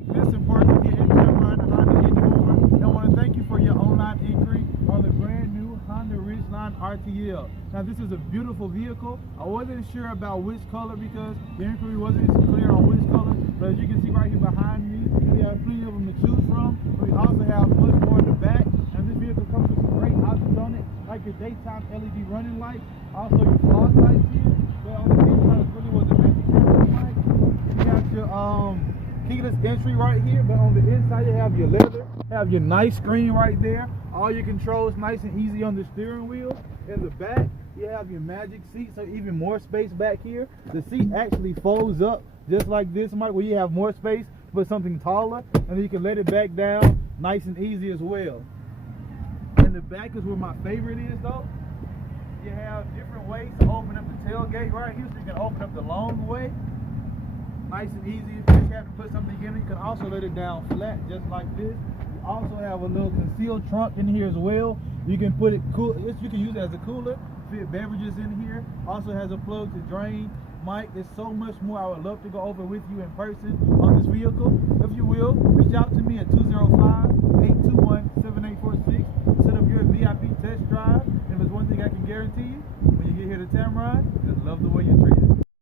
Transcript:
Vincent Parker here in Tameron Honda in Hoover. And I want to thank you for your online inquiry on the brand new Honda Ridgeline RTL. Now this is a beautiful vehicle. I wasn't sure about which color because the inquiry wasn't clear on which color, but as you can see right here behind me, we have plenty of them to choose from. But we also have much more in the back, and this vehicle comes with some great options on it, like your daytime LED running lights, also your fog lights here. But on the inside is really what the magic camera is like. You got your keyless entry right here, but on the inside you have your leather, have your nice screen right there, all your controls nice and easy on the steering wheel. In the back you have your magic seat, so even more space back here. The seat actually folds up just like this, Mike, where you have more space but something taller, and then you can let it back down nice and easy as well. In the back is where my favorite is though. You have different ways to open up the tailgate right here, so you can open up the long way nice and easy. If you have to put something in it, you can also let it down flat just like this. You also have a little concealed trunk in here as well. You can put it cool. You can use it as a cooler, fit beverages in here. Also has a plug to drain. Mike, there's so much more I would love to go over with you in person on this vehicle. If you will, reach out to me at 205-821-7846. Set up your VIP test drive. And if there's one thing I can guarantee you, when you get here to Tameron, just love the way you're treated.